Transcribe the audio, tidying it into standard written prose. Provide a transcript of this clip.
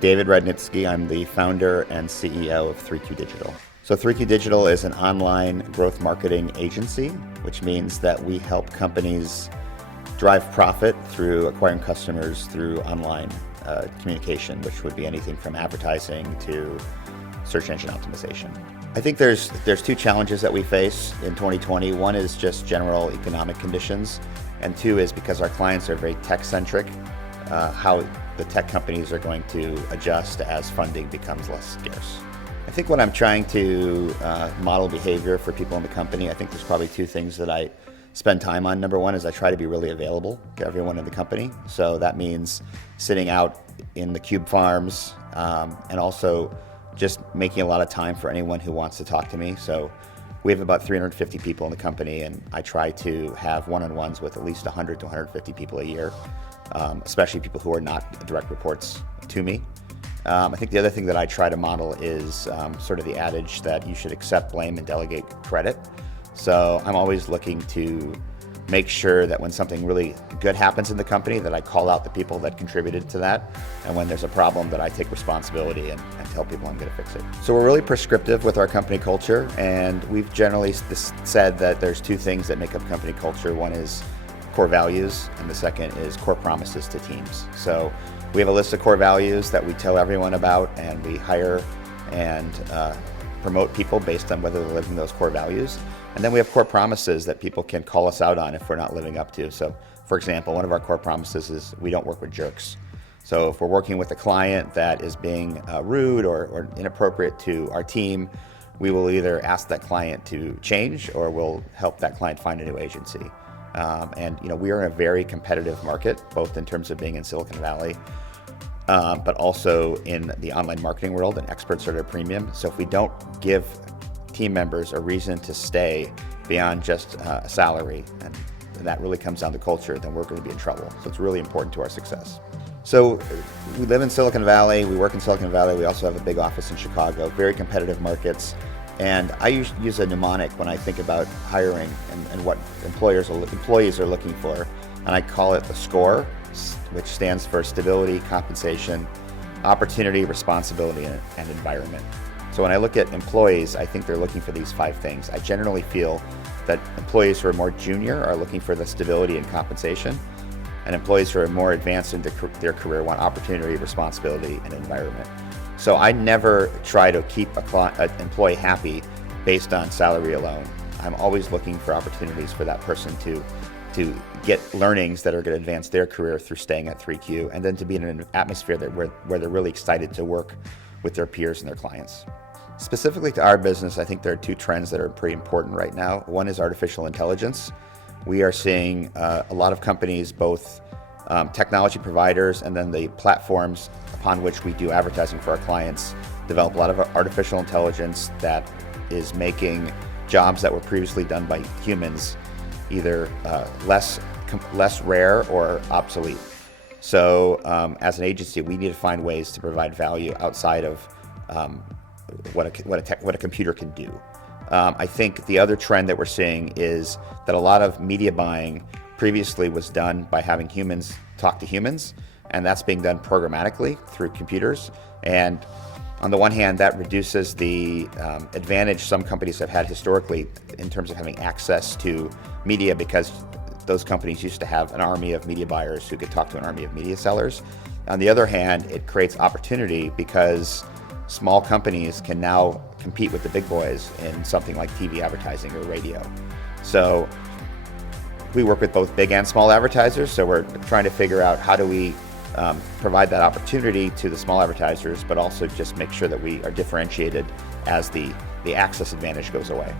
David Rodnitzky. I'm the founder and CEO of 3Q Digital. So 3Q Digital is an online growth marketing agency, which means that we help companies drive profit through acquiring customers through online communication, which would be anything from advertising to search engine optimization. I think there's two challenges that we face in 2020. One is just general economic conditions, and two is because our clients are very tech-centric, how the tech companies are going to adjust as funding becomes less scarce. I think when I'm trying to model behavior for people in the company, I think there's probably two things that I spend time on. Number one is I try to be really available to everyone in the company. So that means sitting out in the cube farms and also just making a lot of time for anyone who wants to talk to me. So we have about 350 people in the company, and I try to have one-on-ones with at least 100 to 150 people a year, especially people who are not direct reports to me. I think the other thing that I try to model is sort of the adage that you should accept blame and delegate credit. So I'm always looking to make sure that when something really good happens in the company, that I call out the people that contributed to that, and when there's a problem, that I take responsibility and tell people I'm going to fix it. So we're really prescriptive with our company culture, and we've generally said that there's two things that make up company culture. One is core values, and the second is core promises to teams. So we have a list of core values that we tell everyone about, and we hire and promote people based on whether they're living those core values. And then we have core promises that people can call us out on if we're not living up to. So, for example, one of our core promises is we don't work with jerks. So if we're working with a client that is being rude or inappropriate to our team, we will either ask that client to change or we'll help that client find a new agency. And we are in a very competitive market, both in terms of being in Silicon Valley, but also in the online marketing world, and experts are at a premium. So if we don't give team members a reason to stay beyond just a salary, and that really comes down to culture, then we're going to be in trouble. So it's really important to our success. So we live in Silicon Valley, we work in Silicon Valley, we also have a big office in Chicago, very competitive markets. And I use a mnemonic when I think about hiring and what employees are looking for. And I call it the SCORE, which stands for stability, compensation, opportunity, responsibility, and environment. So when I look at employees, I think they're looking for these 5 things. I generally feel that employees who are more junior are looking for the stability and compensation, and employees who are more advanced in their career want opportunity, responsibility, and environment. So I never try to keep an employee happy based on salary alone. I'm always looking for opportunities for that person to get learnings that are going to advance their career through staying at 3Q, and then to be in an atmosphere where they're really excited to work with their peers and their clients. Specifically to our business, I think there are 2 trends that are pretty important right now. One is artificial intelligence. We are seeing a lot of companies, both technology providers and then the platforms upon which we do advertising for our clients, develop a lot of artificial intelligence that is making jobs that were previously done by humans either less rare or obsolete. So as an agency, we need to find ways to provide value outside of what a computer can do. I think the other trend that we're seeing is that a lot of media buying previously was done by having humans talk to humans, and that's being done programmatically through computers. And on the one hand, that reduces the advantage some companies have had historically in terms of having access to media, because those companies used to have an army of media buyers who could talk to an army of media sellers. On the other hand, it creates opportunity because small companies can now compete with the big boys in something like TV advertising or radio. So we work with both big and small advertisers, so we're trying to figure out how do we provide that opportunity to the small advertisers, but also just make sure that we are differentiated as the access advantage goes away.